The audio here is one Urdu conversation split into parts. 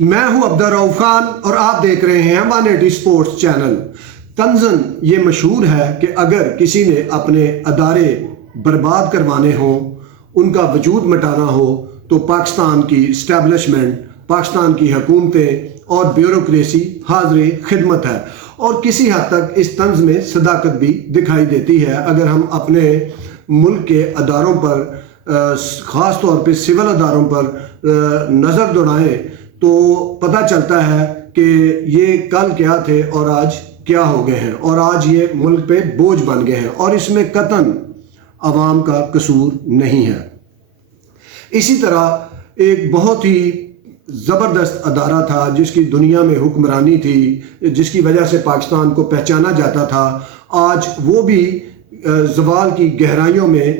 میں ہوں عبدالرؤف خان اور آپ دیکھ رہے ہیں 180 سپورٹس چینل۔ طنزاً یہ مشہور ہے کہ اگر کسی نے اپنے ادارے برباد کروانے ہوں، ان کا وجود مٹانا ہو، تو پاکستان کی اسٹیبلشمنٹ، پاکستان کی حکومتیں اور بیوروکریسی حاضر خدمت ہے۔ اور کسی حد تک اس طنز میں صداقت بھی دکھائی دیتی ہے۔ اگر ہم اپنے ملک کے اداروں پر، خاص طور پہ سول اداروں پر نظر دوڑائیں تو پتہ چلتا ہے کہ یہ کل کیا تھے اور آج کیا ہو گئے ہیں، اور آج یہ ملک پہ بوجھ بن گئے ہیں، اور اس میں قطعاً عوام کا قصور نہیں ہے۔ اسی طرح ایک بہت ہی زبردست ادارہ تھا جس کی دنیا میں حکمرانی تھی، جس کی وجہ سے پاکستان کو پہچانا جاتا تھا، آج وہ بھی زوال کی گہرائیوں میں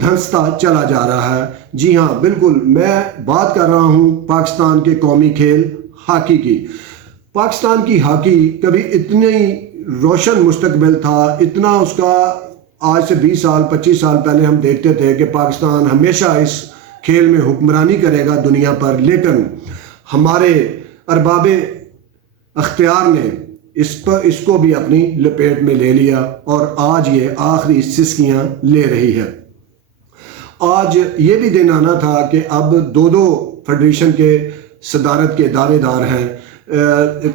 دھنستا چلا جا رہا ہے۔ جی ہاں، بالکل، میں بات کر رہا ہوں پاکستان کے قومی کھیل ہاکی کی۔ پاکستان کی ہاکی کبھی اتنی روشن مستقبل تھا، اتنا اس کا آج سے 20 سال 25 سال پہلے ہم دیکھتے تھے کہ پاکستان ہمیشہ اس کھیل میں حکمرانی کرے گا دنیا پر، لیکن ہمارے ارباب اختیار نے اس کو بھی اپنی لپیٹ میں لے لیا، اور آج یہ آخری سسکیاں لے رہی ہے۔ آج یہ بھی دن آنا تھا کہ اب دو فیڈریشن کے صدارت کے دعوے دار ہیں۔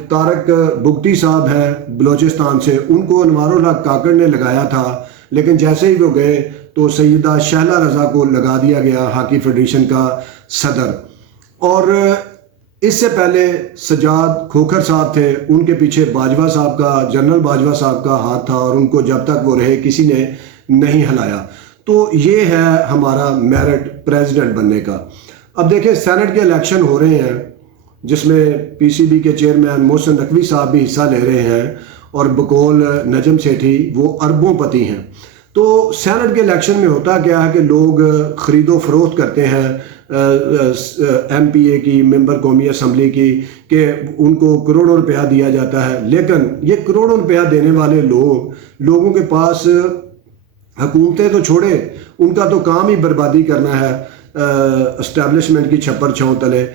طارق بگٹی صاحب ہیں بلوچستان سے، ان کو انوار الحق کاکڑ نے لگایا تھا، لیکن جیسے ہی وہ گئے تو سیدہ شہلا رضا کو لگا دیا گیا ہاکی فیڈریشن کا صدر۔ اور اس سے پہلے سجاد کھوکھر صاحب تھے، ان کے پیچھے باجوہ صاحب کا، جنرل باجوہ صاحب کا ہاتھ تھا، اور ان کو جب تک وہ رہے کسی نے نہیں ہلایا۔ تو یہ ہے ہمارا میرٹ پریزیڈنٹ بننے کا۔ اب دیکھیں، سینٹ کے الیکشن ہو رہے ہیں جس میں پی سی بی کے چیئرمین محسن نقوی صاحب بھی حصہ لے رہے ہیں، اور بقول نجم سیٹھی وہ اربوں پتی ہیں۔ تو سینٹ کے الیکشن میں ہوتا کیا ہے کہ لوگ خرید و فروخت کرتے ہیں ایم پی اے کی، ممبر قومی اسمبلی کی، کہ ان کو کروڑوں روپیہ دیا جاتا ہے، لیکن یہ کروڑوں روپیہ دینے والے لوگوں کے پاس حکومتیں تو چھوڑے، ان کا تو کام ہی بربادی کرنا ہے اسٹیبلشمنٹ کی چھپر چھاؤں تلے۔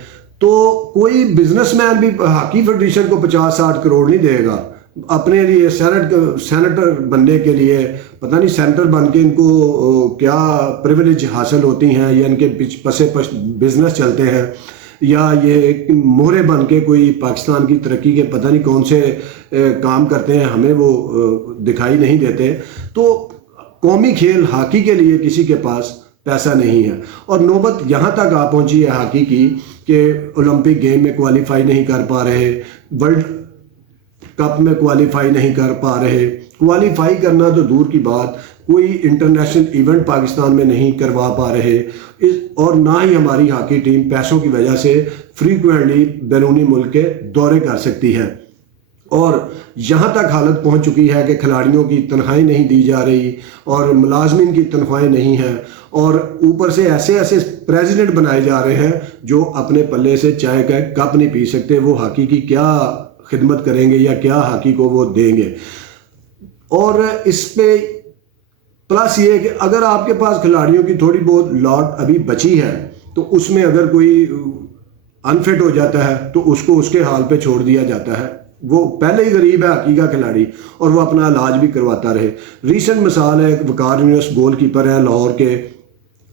تو کوئی بزنس مین بھی ہاکی فیڈریشن کو 50-60 کروڑ نہیں دے گا اپنے لیے سینیٹر بننے کے لیے۔ پتہ نہیں سینیٹر بن کے ان کو کیا پریویلیج حاصل ہوتی ہیں، یا ان کے پسے پش بزنس چلتے ہیں، یا یہ مہرے بن کے کوئی پاکستان کی ترقی کے پتہ نہیں کون سے کام کرتے ہیں، ہمیں وہ دکھائی نہیں دیتے۔ تو قومی کھیل ہاکی کے لیے کسی کے پاس پیسہ نہیں ہے، اور نوبت یہاں تک آ پہنچی ہے ہاکی کی کہ اولمپک گیم میں کوالیفائی نہیں کر پا رہے، ورلڈ کپ میں کوالیفائی نہیں کر پا رہے۔ کوالیفائی کرنا تو دور کی بات، کوئی انٹرنیشنل ایونٹ پاکستان میں نہیں کروا پا رہے، اور نہ ہی ہماری ہاکی ٹیم پیسوں کی وجہ سے فریکوینٹلی بیرونی ملک کے دورے کر سکتی ہے۔ اور یہاں تک حالت پہنچ چکی ہے کہ کھلاڑیوں کی تنخواہیں نہیں دی جا رہی، اور ملازمین کی تنخواہیں نہیں ہیں، اور اوپر سے ایسے پریزیڈنٹ بنائے جا رہے ہیں جو اپنے پلے سے چائے کا کپ نہیں پی سکتے۔ وہ ہاکی کی کیا خدمت کریں گے، یا کیا ہاکی کو وہ دیں گے؟ اور اس پہ پلس یہ کہ اگر آپ کے پاس کھلاڑیوں کی تھوڑی بہت لاٹ ابھی بچی ہے، تو اس میں اگر کوئی انفٹ ہو جاتا ہے تو اس کو اس کے حال پہ چھوڑ دیا جاتا ہے۔ وہ پہلے ہی غریب ہے ہاکی کا کھلاڑی، اور وہ اپنا علاج بھی کرواتا رہے۔ ریسنٹ مثال ہے وقار یونس، گول کیپر ہیں لاہور کے،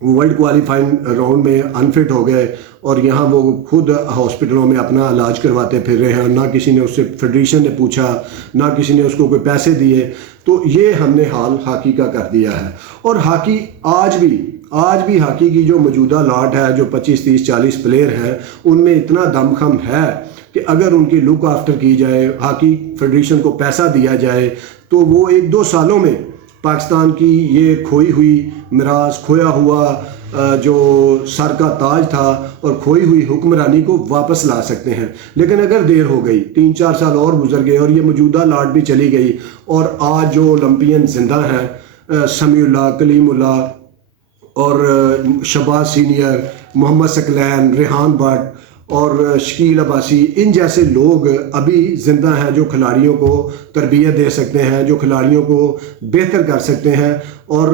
ورلڈ کوالیفائنگ راؤنڈ میں انفٹ ہو گئے، اور یہاں وہ خود ہاسپٹلوں میں اپنا علاج کرواتے پھر رہے ہیں، نہ کسی نے اس سے فیڈریشن نے پوچھا، نہ کسی نے اس کو کوئی پیسے دیے۔ تو یہ ہم نے حال ہاکی کا کر دیا ہے۔ اور ہاکی آج بھی ہاکی کی جو موجودہ لاٹ ہے، جو 25 30 40 پلیئر ہیں، ان میں اتنا دم خم ہے کہ اگر ان کی لک آفٹر کی جائے، ہاکی فیڈریشن کو پیسہ دیا جائے، تو وہ 1-2 سالوں میں پاکستان کی یہ کھوئی ہوئی میراث، کھویا ہوا جو سر کا تاج تھا، اور کھوئی ہوئی حکمرانی کو واپس لا سکتے ہیں۔ لیکن اگر دیر ہو گئی، 3-4 سال اور گزر گئے، اور یہ موجودہ لاٹ بھی چلی گئی، اور آج جو اولمپئن زندہ ہیں، سمیع اللہ، کلیم اللہ، اور شہباز سینئر، محمد ثقلین، ریحان بٹ اور شکیل عباسی، ان جیسے لوگ ابھی زندہ ہیں جو کھلاڑیوں کو تربیت دے سکتے ہیں، جو کھلاڑیوں کو بہتر کر سکتے ہیں۔ اور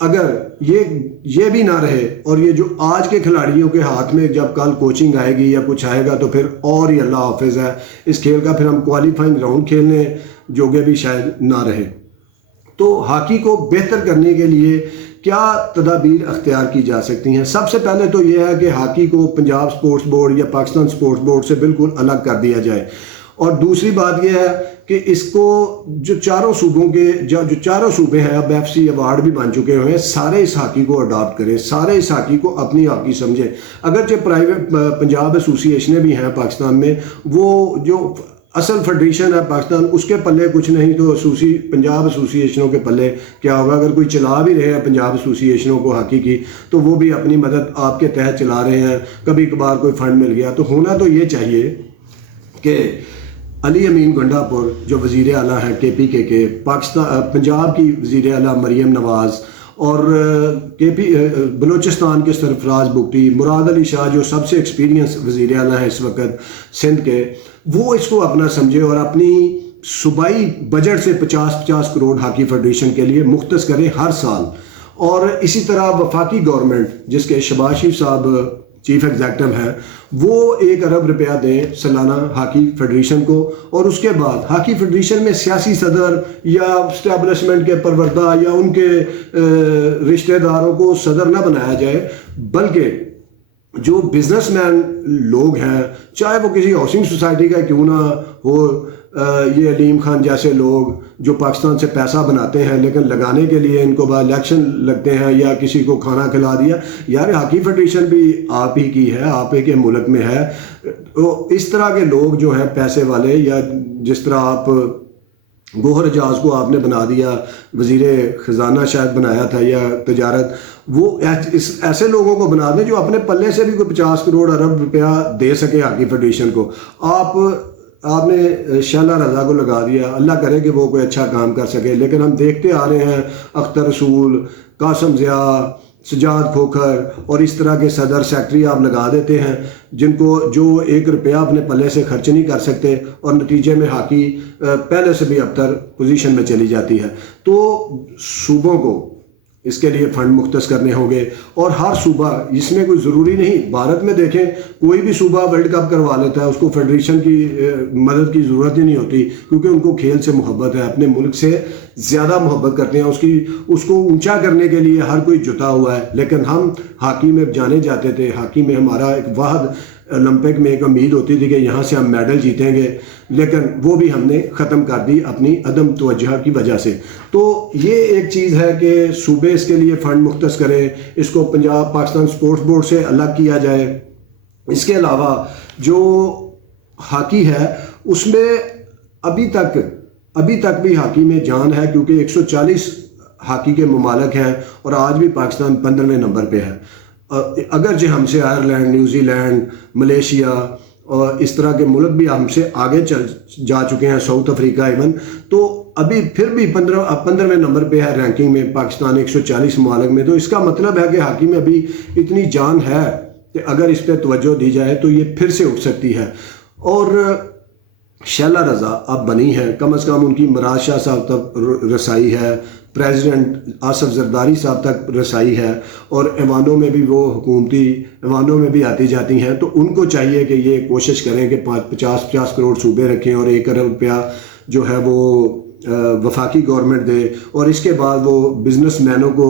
اگر یہ بھی نہ رہے اور یہ جو آج کے کھلاڑیوں کے ہاتھ میں جب کل کوچنگ آئے گی یا کچھ آئے گا تو پھر اور ہی اللہ حافظ ہے اس کھیل کا، پھر ہم کوالیفائنگ راؤنڈ کھیلنے جوگے بھی شاید نہ رہے۔ تو ہاکی کو بہتر کرنے کے لیے کیا تدابیر اختیار کی جا سکتی ہیں؟ سب سے پہلے تو یہ ہے کہ ہاکی کو پنجاب سپورٹس بورڈ یا پاکستان سپورٹس بورڈ سے بالکل الگ کر دیا جائے، اور دوسری بات یہ ہے کہ اس کو جو چاروں صوبے ہیں اب FC ایوارڈ بھی بن چکے ہوئے ہیں، سارے اس ہاکی کو اڈاپٹ کریں، سارے اس ہاکی کو اپنی ہاکی سمجھیں۔ اگرچہ پرائیویٹ پنجاب ایسوسی ایشنیں بھی ہیں پاکستان میں، وہ جو اصل فیڈریشن ہے پاکستان اس کے پلے کچھ نہیں، تو پنجاب ایسوسی ایشنوں کے پلے کیا ہوگا؟ اگر کوئی چلا بھی رہے ہیں پنجاب ایسوسی ایشنوں کو ہاکی کی تو وہ بھی اپنی مدد آپ کے تحت چلا رہے ہیں، کبھی کبھار کوئی فنڈ مل گیا۔ تو ہونا تو یہ چاہیے کہ علی امین گنڈا پور جو وزیر اعلیٰ ہیں KPK کے، پنجاب کی وزیر اعلیٰ مریم نواز، اور بلوچستان کے سرفراز بگٹی، مراد علی شاہ جو سب سے ایکسپیرینس وزیر اعلیٰ ہیں اس وقت سندھ کے، وہ اس کو اپنا سمجھے اور اپنی صوبائی بجٹ سے 50 کروڑ ہاکی فیڈریشن کے لیے مختص کرے ہر سال۔ اور اسی طرح وفاقی گورنمنٹ جس کے شہباز شریف صاحب چیف ایگزیکٹو ہیں، وہ 1 ارب روپیہ دیں سالانہ ہاکی فیڈریشن کو، اور اس کے بعد ہاکی فیڈریشن میں سیاسی صدر یا اسٹیبلشمنٹ کے پروردہ یا ان کے رشتہ داروں کو صدر نہ بنایا جائے، بلکہ جو بزنس مین لوگ ہیں، چاہے وہ کسی ہاؤسنگ سوسائٹی کا کیوں نہ ہو، یہ علیم خان جیسے لوگ جو پاکستان سے پیسہ بناتے ہیں لیکن لگانے کے لیے ان کو بعد الیکشن لگتے ہیں یا کسی کو کھانا کھلا دیا، یار ہاکی فیڈریشن بھی آپ ہی کی ہے، آپ ہی کے ملک میں ہے۔ تو اس طرح کے لوگ جو ہیں پیسے والے، یا جس طرح آپ گوہر اجاز کو آپ نے بنا دیا وزیر خزانہ شاید بنایا تھا یا تجارت، وہ ایسے لوگوں کو بنا دیں جو اپنے پلے سے بھی کوئی 50 کروڑ ارب روپیہ دے سکے ہاکی فیڈریشن کو۔ آپ نے شیلا رضا کو لگا دیا، اللہ کرے کہ وہ کوئی اچھا کام کر سکے، لیکن ہم دیکھتے آ رہے ہیں اختر رسول، قاسم ضیاء، سجاد کھوکھر اور اس طرح کے صدر سیکٹری آپ لگا دیتے ہیں جن کو جو 1 روپیہ اپنے پلے سے خرچ نہیں کر سکتے، اور نتیجے میں ہاکی پہلے سے بھی ابتر پوزیشن میں چلی جاتی ہے۔ تو صوبوں کو اس کے لیے فنڈ مختص کرنے ہوں گے، اور ہر صوبہ، اس میں کوئی ضروری نہیں، بھارت میں دیکھیں کوئی بھی صوبہ ورلڈ کپ کروا لیتا ہے، اس کو فیڈریشن کی مدد کی ضرورت ہی نہیں ہوتی، کیونکہ ان کو کھیل سے محبت ہے، اپنے ملک سے زیادہ محبت کرتے ہیں، اس کو اونچا کرنے کے لیے ہر کوئی جتا ہوا ہے۔ لیکن ہم ہاکی میں جانے جاتے تھے، ہاکی میں ہمارا ایک واحد اولمپک میں ایک امید ہوتی تھی کہ یہاں سے ہم میڈل جیتیں گے، لیکن وہ بھی ہم نے ختم کر دی اپنی عدم توجہ کی وجہ سے۔ تو یہ ایک چیز ہے کہ صوبے اس کے لیے فنڈ مختص کریں، اس کو پاکستان سپورٹس بورڈ سے الگ کیا جائے۔ اس کے علاوہ جو ہاکی ہے اس میں ابھی تک بھی ہاکی میں جان ہے، کیونکہ 140 ہاکی کے ممالک ہیں اور آج بھی پاکستان 15ویں نمبر پہ ہے۔ اگرچہ ہم سے آئرلینڈ، نیوزی لینڈ، ملیشیا اور اس طرح کے ملک بھی ہم سے آگے جا چکے ہیں، ساؤتھ افریقہ ایون، تو ابھی پھر بھی 15ویں نمبر پہ ہے رینکنگ میں پاکستان 140 ممالک میں۔ تو اس کا مطلب ہے کہ ہاکی میں ابھی اتنی جان ہے کہ اگر اس پہ توجہ دی جائے تو یہ پھر سے اٹھ سکتی ہے۔ اور شیلا رضا اب بنی ہے، کم از کم ان کی مراد شاہ صاحب تک رسائی ہے، پریزیڈنٹ آصف زرداری صاحب تک رسائی ہے، اور ایوانوں میں بھی وہ حکومتی ایوانوں میں بھی آتی جاتی ہیں۔ تو ان کو چاہیے کہ یہ کوشش کریں کہ 50 کروڑ صوبے رکھیں اور 1 ارب روپیہ جو ہے وہ وفاقی گورنمنٹ دے، اور اس کے بعد وہ بزنس مینوں کو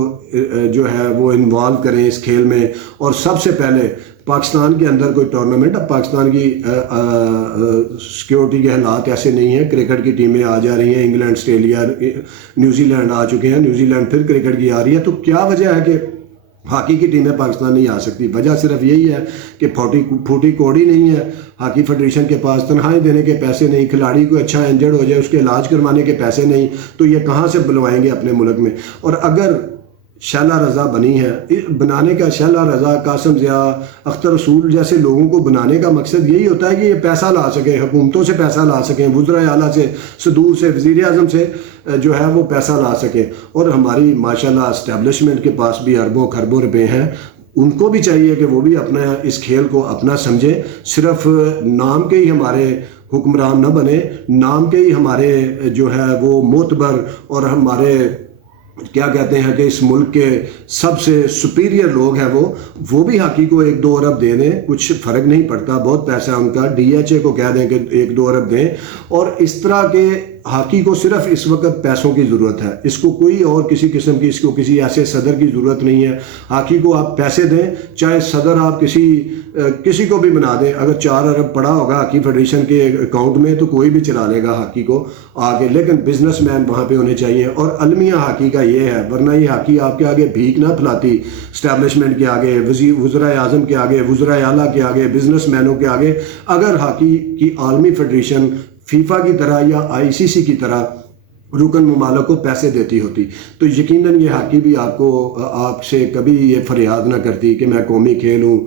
جو ہے وہ انوالو کریں اس کھیل میں۔ اور سب سے پہلے پاکستان کے اندر کوئی ٹورنامنٹ، اب پاکستان کی سیکیورٹی کے حالات ایسے نہیں ہیں، کرکٹ کی ٹیمیں آ جا رہی ہیں، انگلینڈ، آسٹریلیا، نیوزی لینڈ آ چکے ہیں، نیوزی لینڈ پھر کرکٹ کی آ رہی ہے۔ تو کیا وجہ ہے کہ ہاکی کی ٹیمیں پاکستان نہیں آ سکتی؟ وجہ صرف یہی ہے کہ پھوٹی کوڑی نہیں ہے ہاکی فیڈریشن کے پاس، تنخواہیں دینے کے پیسے نہیں، کھلاڑی کو اچھا انجرڈ ہو جائے اس کے علاج کروانے کے پیسے نہیں، تو یہ کہاں سے بلوائیں گے اپنے ملک میں؟ اور اگر شیلا رضا بنی ہے، بنانے کا شیلا رضا، قاسم ضیاء، اختر رسول جیسے لوگوں کو بنانے کا مقصد یہی ہوتا ہے کہ یہ پیسہ لا سکیں، حکومتوں سے پیسہ لا سکیں، وزرائے اعلیٰ سے، صدور سے، وزیر اعظم سے جو ہے وہ پیسہ لا سکیں۔ اور ہماری ماشاءاللہ اسٹیبلشمنٹ کے پاس بھی اربوں خربوں روپے ہیں، ان کو بھی چاہیے کہ وہ بھی اپنا اس کھیل کو اپنا سمجھیں، صرف نام کے ہی ہمارے حکمران نہ بنے، نام کے ہی ہمارے جو ہے وہ معتبر اور ہمارے کیا کہتے ہیں کہ اس ملک کے سب سے سپیریئر لوگ ہیں وہ بھی ہاکی کو 1-2 ارب دے دیں، کچھ فرق نہیں پڑتا، بہت پیسہ ان کا، ڈی ایچ اے کو کہہ دیں کہ 1-2 ارب دیں، اور اس طرح کے ہاکی کو صرف اس وقت پیسوں کی ضرورت ہے، اس کو کوئی اور کسی قسم کی، اس کو کسی ایسے صدر کی ضرورت نہیں ہے۔ ہاکی کو آپ پیسے دیں، چاہے صدر آپ کسی کو بھی بنا دیں، اگر 4 ارب پڑا ہوگا ہاکی فیڈریشن کے اکاؤنٹ میں تو کوئی بھی چلا لے گا ہاکی کو آگے، لیکن بزنس مین وہاں پہ ہونے چاہیے۔ اور المیہ ہاکی کا یہ ہے، ورنہ یہ ہاکی آپ کے آگے بھیک نہ پھلاتی، اسٹیبلشمنٹ کے آگے، وزرائے اعظم کے آگے، وزرائے اعلیٰ کے آگے، بزنس مینوں کے آگے۔ اگر ہاکی کی عالمی فیڈریشن فیفا کی طرح یا آئی سی سی کی طرح رکن ممالک کو پیسے دیتی ہوتی تو یقیناً یہ ہاکی بھی آپ سے کبھی یہ فریاد نہ کرتی کہ میں قومی کھیل ہوں،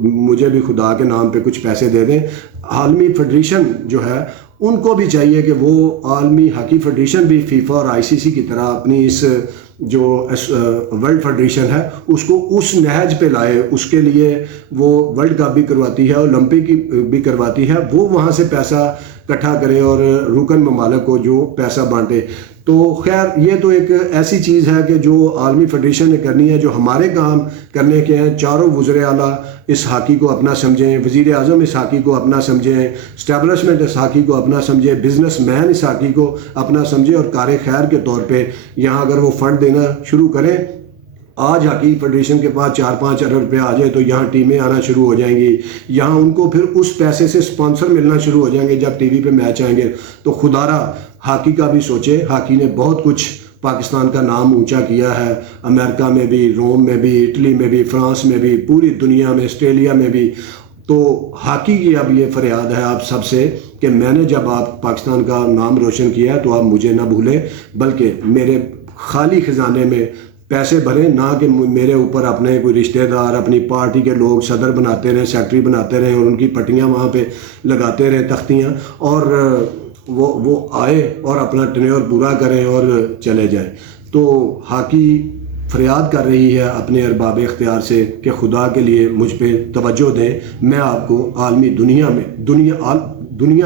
مجھے بھی خدا کے نام پہ کچھ پیسے دے دیں۔ عالمی فیڈریشن جو ہے ان کو بھی چاہیے کہ وہ عالمی ہاکی فیڈریشن بھی فیفا اور آئی سی سی کی طرح اپنی اس جو ورلڈ فیڈریشن ہے اس کو اس نہج پہ لائے، اس کے لیے وہ ورلڈ کپ بھی کرواتی ہے، اولمپک بھی کرواتی ہے، وہ وہاں سے پیسہ اکٹھا کرے اور رکن ممالک کو جو پیسہ بانٹے۔ تو خیر یہ تو ایک ایسی چیز ہے کہ جو عالمی فیڈریشن نے کرنی ہے، جو ہمارے کام کرنے کے ہیں۔ چاروں وزرائے اعلیٰ اس ہاکی کو اپنا سمجھیں، وزیر اعظم اس ہاکی کو اپنا سمجھیں، اسٹیبلشمنٹ اس ہاکی کو اپنا سمجھے، بزنس مین اس ہاکی کو اپنا سمجھے، اور کار خیر کے طور پہ یہاں اگر وہ فنڈ دینا شروع کریں، آج ہاکی فیڈریشن کے پاس 4-5 ارب روپے آ جائے تو یہاں ٹیمیں آنا شروع ہو جائیں گی، یہاں ان کو پھر اس پیسے سے سپانسر ملنا شروع ہو جائیں گے جب ٹی وی پہ میچ آئیں گے۔ تو خدارا ہاکی کا بھی سوچے، ہاکی نے بہت کچھ پاکستان کا نام اونچا کیا ہے، امریکہ میں بھی، روم میں بھی، اٹلی میں بھی، فرانس میں بھی، پوری دنیا میں، آسٹریلیا میں بھی۔ تو ہاکی کی اب یہ فریاد ہے آپ سب سے کہ میں نے جب آپ پاکستان کا نام روشن کیا ہے تو آپ مجھے نہ بھولیں، بلکہ میرے خالی خزانے میں پیسے بھریں، نہ کہ میرے اوپر اپنے کوئی رشتہ دار، اپنی پارٹی کے لوگ صدر بناتے رہیں، سیکٹری بناتے رہیں اور ان کی پٹیاں وہاں پہ لگاتے رہیں، تختیاں، اور وہ آئے اور اپنا ٹینیور پورا کریں اور چلے جائیں۔ تو ہاکی فریاد کر رہی ہے اپنے ارباب اختیار سے کہ خدا کے لیے مجھ پہ توجہ دیں، میں آپ کو عالمی دنیا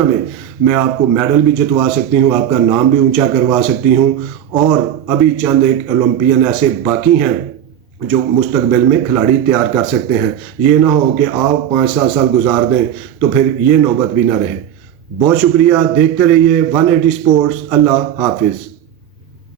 میں میں آپ کو میڈل بھی جتوا سکتی ہوں، آپ کا نام بھی اونچا کروا سکتی ہوں، اور ابھی چند ایک اولمپئن ایسے باقی ہیں جو مستقبل میں کھلاڑی تیار کر سکتے ہیں۔ یہ نہ ہو کہ آپ 5-7 سال گزار دیں تو پھر یہ نوبت بھی نہ رہے۔ بہت شکریہ، دیکھتے رہیے 180 اسپورٹس۔ اللہ حافظ۔